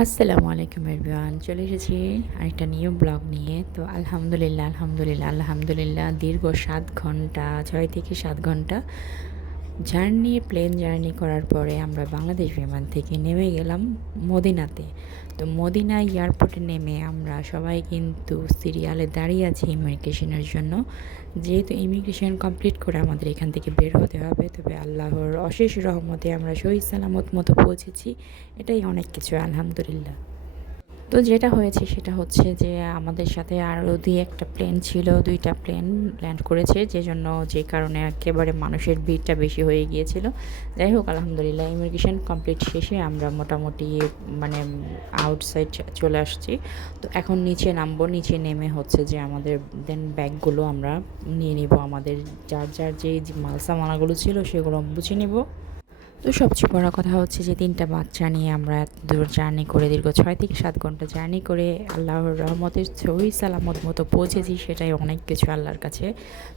আসসালামু আলাইকুম এভরিওয়ান, চলে এসেছি আরেকটা নিউ ব্লগ নিয়ে। তো আলহামদুলিল্লাহ দীর্ঘ 7 ঘন্টা, 6 থেকে 7 ঘন্টা প্লেন জার্নি করার পরে আমরা বাংলাদেশ বিমান থেকে নেমে গেলাম মদিনাতে। তো মদিনা এয়ারপোর্টে নেমে আমরা সবাই কিন্তু সিরিয়ালে দাঁড়িয়ে আছি ইমিগ্রেশনের জন্য। যেহেতু ইমিগ্রেশন কমপ্লিট করে আমাদের এখান থেকে বের হতে হবে, তবে আল্লাহর অশেষ রহমতে আমরা সহি সালামত মতো পৌঁছেছি। এটাই অনেক কিছু, আলহামদুলিল্লাহ। তো যেটা হয়েছে সেটা হচ্ছে যে আমাদের সাথে আরও একটা প্লেন ছিল, 2টা প্লেন ল্যান্ড করেছে, যে কারণে একেবারে মানুষের ভিড়টা বেশি হয়ে গিয়েছিল। যাই হোক, আলহামদুলিল্লাহ ইমিগ্রেশন কমপ্লিট শেষে আমরা মোটামুটি মানে আউটসাইড চলে আসছি। তো এখন নিচে নামবো, নিচে নেমে হচ্ছে যে আমাদের ব্যাগগুলো আমরা নিয়ে নিব, আমাদের যার যার যে মালসামানাগুলো ছিল সেগুলো বুঝে নিব। তো সবচেয়ে বড় কথা হচ্ছে যে 3টা বাচ্চা নিয়ে আমরা এত দূর জার্নি করে দীর্ঘ 6 থেকে 7 ঘন্টা জার্নি করে আল্লাহর রহমতের সহি সালামত মতো পৌঁছেছি, সেটাই অনেক কিছু আল্লাহর কাছে।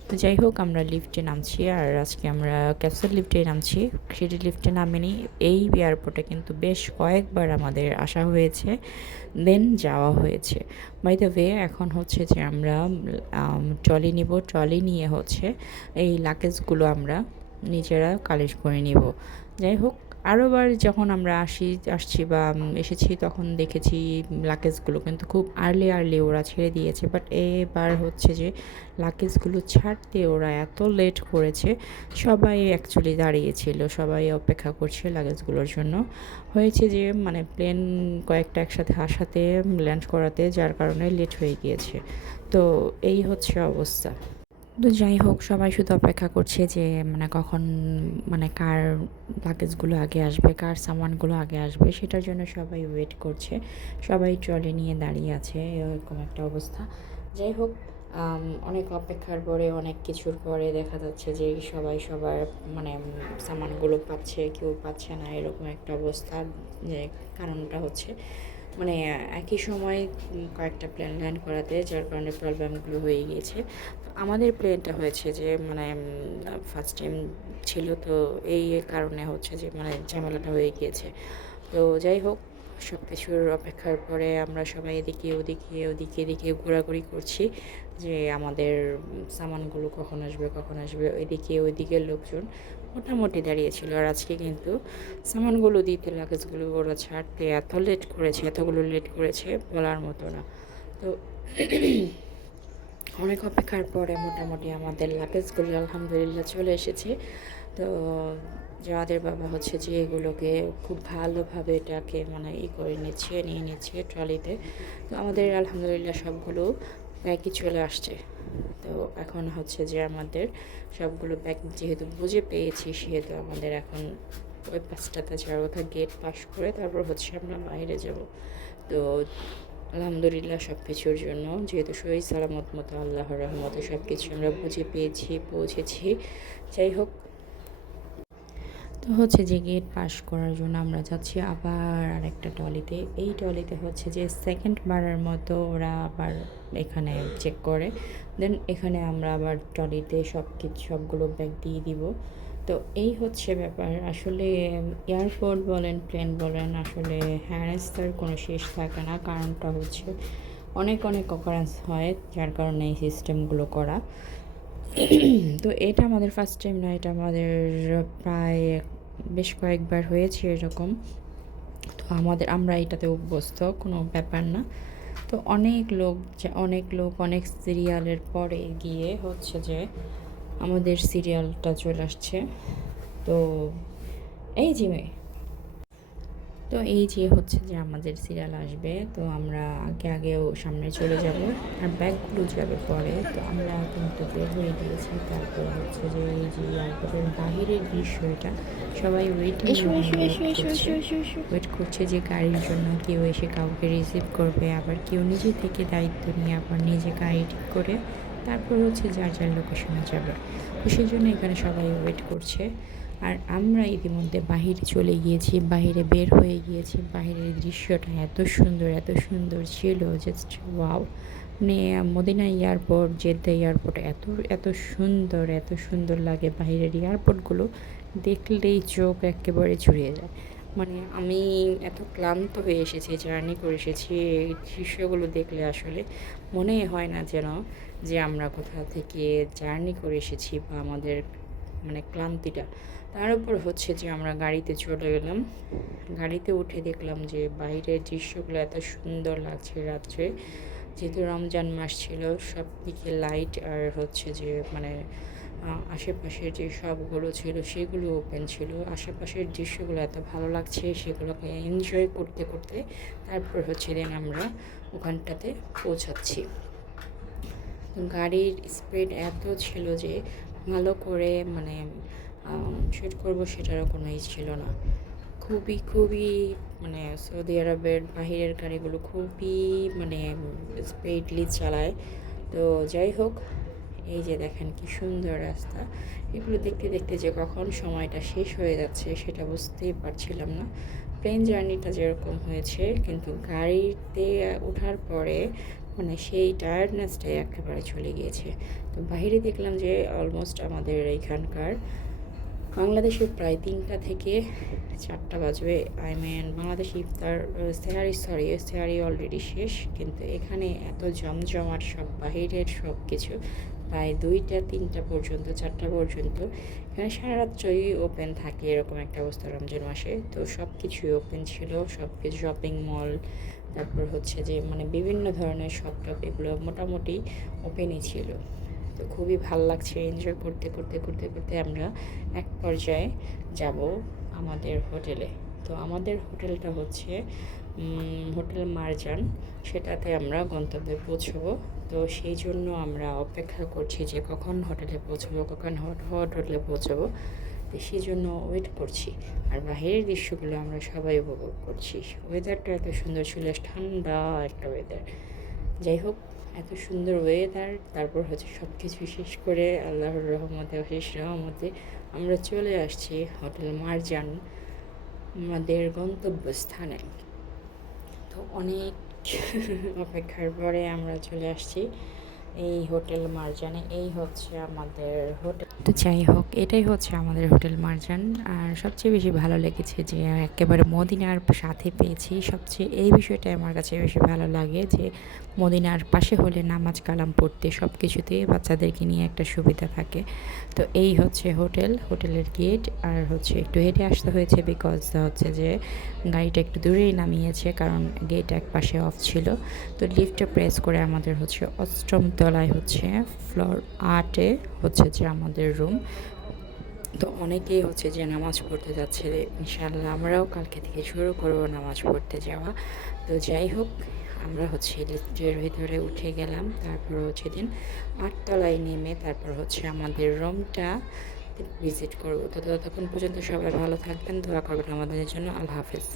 তো যাই হোক, আমরা লিফটে নামছি, আর আজকে আমরা ক্যাপসুল লিফটে নামছি, সিঁড়ি লিফটে নামিনি। এই এয়ারপোর্টে কিন্তু বেশ কয়েকবার আমাদের আসা হয়েছে, দেন যাওয়া হয়েছে। বাই দ্য ওয়ে, এখন হচ্ছে যে আমরা ট্রলি নিব, ট্রলি নিয়ে হচ্ছে এই লাগেজগুলো আমরা নিজেরা কালেক্ট করে নিব। যাই হোক, আরোবার যখন আমরা আসছি বা এসেছি তখন দেখেছি লাগেজগুলো কিন্তু খুব আর্লি ওরা ছেড়ে দিয়েছে, বাট এবার হচ্ছে যে লাগেজগুলো ছাড়তে ওরা এত লেট করেছে। সবাই অ্যাকচুয়ালি দাঁড়িয়েছিল, সবাই অপেক্ষা করছে লাগেজগুলোর জন্য। হয়েছে যে প্লেন কয়েকটা একসাথে আসাতে ল্যান্ড করাতে, যার কারণে লেট হয়ে গিয়েছে। তো এই হচ্ছে অবস্থা। তো যাই হোক, সবাই শুধু অপেক্ষা করছে যে কখন কার লাগেজগুলো আগে আসবে, কার সামানগুলো আগে আসবে, সেটার জন্য সবাই ওয়েট করছে। সবাই ট্রলি নিয়ে দাঁড়িয়ে আছে, এরকম একটা অবস্থা। যাই হোক, অনেক অপেক্ষার পরে, অনেক কিছুর পরে দেখা যাচ্ছে যে সবাই সবার সামানগুলো পাচ্ছে, কেউ পাচ্ছে না, এরকম একটা অবস্থা। যে কারণটা হচ্ছে মানে একই সময় কয়েকটা প্লেন ল্যান্ড করাতে, যার কারণে প্রবলেমগুলো হয়ে গিয়েছে। তো আমাদের প্লেনটা হয়েছে যে ফার্স্ট টাইম ছিল, তো এই কারণে হচ্ছে যে ঝামেলাটা হয়ে গিয়েছে। তো যাই হোক, সব কিছুর অপেক্ষার পরে আমরা সবাই এদিকে ঘোরাঘুরি করছি যে আমাদের সামানগুলো কখন আসবে। ওইদিকের লোকজন মোটামুটি দাঁড়িয়েছিল। আর আজকে কিন্তু সামানগুলো দিতে, লাগেজগুলো ওরা ছাড়তে এতগুলো লেট করেছে বলার মতো না। তো অনেক অপেক্ষার পরে মোটামুটি আমাদের লাগেজগুলো আলহামদুলিল্লাহ চলে এসেছে। তো যাদের বাবা হচ্ছে যে এগুলোকে খুব ভালোভাবে এটাকে নিয়ে নিচ্ছে ট্রলিতে। তো আমাদের আলহামদুলিল্লাহ সবগুলো ব্যাগই চলে আসছে। তো এখন হচ্ছে যে আমাদের সবগুলো ব্যাগ যেহেতু বুঝে পেয়েছি, সেহেতু আমাদের এখন ওই পাঁচটাতে যাওয়ার কথা, গেট পাস করে তারপর হচ্ছে আমরা বাইরে যাব। তো আলহামদুলিল্লাহ সব কিছুর জন্য, যেহেতু সহি সালামত মতো আল্লাহর রহমতে সব কিছু আমরা বুঝে পেয়েছি, পৌঁছেছি। যাই হোক, তো হচ্ছে যে গেট পাস করার জন্য আমরা যাচ্ছি আবার আরেকটা ট্রলিতে। এই ট্রলিতে হচ্ছে যে সেকেন্ড বারের মতো ওরা আবার এখানে চেক করে, দেন এখানে আমরা আবার ট্রলিতে সবগুলো ব্যাগ দিয়ে দিব। তো এই হচ্ছে ব্যাপার। আসলে এয়ারপোর্ট বলেন, প্লেন বলেন, আসলে হ্যারাসের কোনো শেষ থাকে না। কারণটা হচ্ছে অনেক অকারেন্স হয়, যার কারণে এই সিস্টেমগুলো করা। তো এটা আমাদের ফার্স্ট টাইম না, এটা আমাদের প্রায় বেশ কয়েকবার হয়েছে এরকম। তো আমরা এটাতে অভ্যস্ত, কোনো ব্যাপার না। তো অনেক সিরিয়ালের পরে গিয়ে হচ্ছে যে আমাদের সিরিয়ালটা চলে আসছে। তো এই যে হচ্ছে যে আমাদের সিরিয়াল আসবে, তো আমরা আগেও সামনে চলে যাব, আর ব্যাগগুলো যাবে পরে। তো আমরা কিন্তু বের হয়ে গিয়েছি। তারপর হচ্ছে যে এই যে এয়ারপোর্টের বাহিরের দৃশ্য, এটা সবাই ওয়েট করছে যে গাড়ির জন্য, কেউ এসে কাউকে রিসিভ করবে, আবার কেউ নিজে থেকে দায়িত্ব নিয়ে আবার নিজে গাড়ি ঠিক করে তারপর হচ্ছে যার যার লোকেশনে যাবে। তো সেই জন্য এখানে সবাই ওয়েট করছে। আর আমরা ইতিমধ্যে বাহিরে চলে গিয়েছি, বাহিরে বের হয়ে গিয়েছি। বাহিরের দৃশ্যটা এত সুন্দর ছিল, just wow. Medina airport, Jeddah airport এত সুন্দর লাগে। বাহিরের এয়ারপোর্টগুলো দেখলেই চোখ একেবারে জুড়িয়ে যায়। মানে আমি এত ক্লান্ত হয়ে এসেছি, জার্নি করে এসেছি, এই দৃশ্যগুলো দেখলে আসলে মনেই হয় না যেন যে আমরা কোথাও থেকে জার্নি করে এসেছি বা আমাদের মানে ক্লান্তিটা। তার উপর হচ্ছে যে আমরা গাড়িতে চলে গেলাম। গাড়িতে উঠে দেখলাম যে বাইরের দৃশ্যগুলো এত সুন্দর লাগছে রাত্রে। যেহেতু রমজান মাস ছিল, সব দিকে লাইট আর হচ্ছে যে মানে আশেপাশের যে শপগুলো ছিল সেগুলো ওপেন ছিল। আশেপাশের দৃশ্যগুলো এত ভালো লাগছে, সেগুলোকে এনজয় করতে করতে তারপর হচ্ছে দেন আমরা ওখানটাতে পৌঁছাচ্ছি। গাড়ির স্পিড এত ছিল যে ভালো করে মানে শুট করবো সেটারও কোনো ছিল না। খুবই খুবই মানে সৌদি আরবের বাহিরের গাড়িগুলো খুবই মানে স্পিডলি চালায়। তো যাই হোক, এই যে দেখেন কি সুন্দর রাস্তা। এগুলো দেখতে দেখতে যে কখন সময়টা শেষ হয়ে যাচ্ছে সেটা বুঝতেই পারছিলাম না। প্লেন জার্নিটা যেরকম হয়েছে, কিন্তু গাড়িতে ওঠার পরে মানে সেই টায়ার্ডনেসটাই একেবারে চলে গিয়েছে। তো বাইরে দেখলাম যে অলমোস্ট আমাদের এইখানকার বাংলাদেশে প্রায় 3টা থেকে 4টা বাজবে। বাংলাদেশ ইফতার সেহারি অলরেডি শেষ, কিন্তু এখানে এত জমজমাট সব বাহিরের সব কিছু প্রায় 2টা 3টা পর্যন্ত 4টা পর্যন্ত। এখানে সারা রাত্রই ওপেন থাকে এরকম একটা অবস্থা রমজান মাসে। তো সব কিছুই ওপেন ছিল, সব কিছু শপিং মল, তারপর হচ্ছে যে মানে বিভিন্ন ধরনের শপ টপ এগুলো মোটামুটি ওপেনই ছিল। তো খুবই ভাল লাগছে, এনজয় করতে করতে করতে করতে আমরা এক পর্যায়ে যাব আমাদের হোটেলে। তো আমাদের হোটেলটা হচ্ছে হোটেল মারজান, সেটাতে আমরা গন্তব্যে পৌঁছবো। তো সেই জন্য আমরা অপেক্ষা করছি যে কখন হোটেলে পৌঁছবো, কখন হোটেলে পৌঁছবো। তো সেই জন্য ওয়েট করছি। আর বাহিরের দৃশ্যগুলো আমরা সবাই উপভোগ করছি। ওয়েদারটা এত সুন্দর ছিল, ঠান্ডা একটা ওয়েদার। যাই হোক, এত সুন্দর ওয়েদার, তারপর হচ্ছে সব কিছু শেষ করে আল্লাহর রহমতে অশেষ রহমতে আমরা চলে আসছি হোটেল মারজান, আমাদের গন্তব্যস্থানে। তো অনেক অপেক্ষার পরে আমরা চলে আসছি এই হোটেল মারজানে। এই হচ্ছে আমাদের হোটেল। তো যাই হোক, এটাই হচ্ছে আমাদের হোটেল মারজান। আর সবচেয়ে বেশি ভালো লেগেছে যে একেবারে মদিনার সাথে পেয়েছি। সবচেয়ে এই বিষয়টাই আমার কাছে বেশি ভালো লাগে যে মদিনার পাশে হলে নামাজ কালাম পড়তে সব কিছুতেই বাচ্চাদেরকে নিয়ে একটা সুবিধা থাকে। তো এই হচ্ছে হোটেলের গেট। আর হচ্ছে একটু হেঁটে আসতে হয়েছে বিকজ হচ্ছে যে গাড়িটা একটু দূরেই নামিয়েছে, কারণ গেট এক পাশে অফ ছিল। তো লিফটে প্রেস করে আমাদের হচ্ছে 8ম তলায় হচ্ছে ফ্লোর 8-এ হচ্ছে যে আমাদের রুম। তো অনেকেই হচ্ছে যে নামাজ পড়তে যাচ্ছে, ইনশাআল্লাহ আমরাও কালকে থেকে শুরু করব নামাজ পড়তে যাওয়া। তো যাই হোক, আমরা হচ্ছে লিফটের ভিতরে উঠে গেলাম। তারপর হচ্ছে দিন 8 তলায় নেমে তারপর হচ্ছে আমাদের রুমটা ভিজিট করব। তো ততক্ষণ পর্যন্ত সবাই ভালো থাকবেন, দোয়া করবেন আমাদের জন্য। আল্লাহ হাফেজ।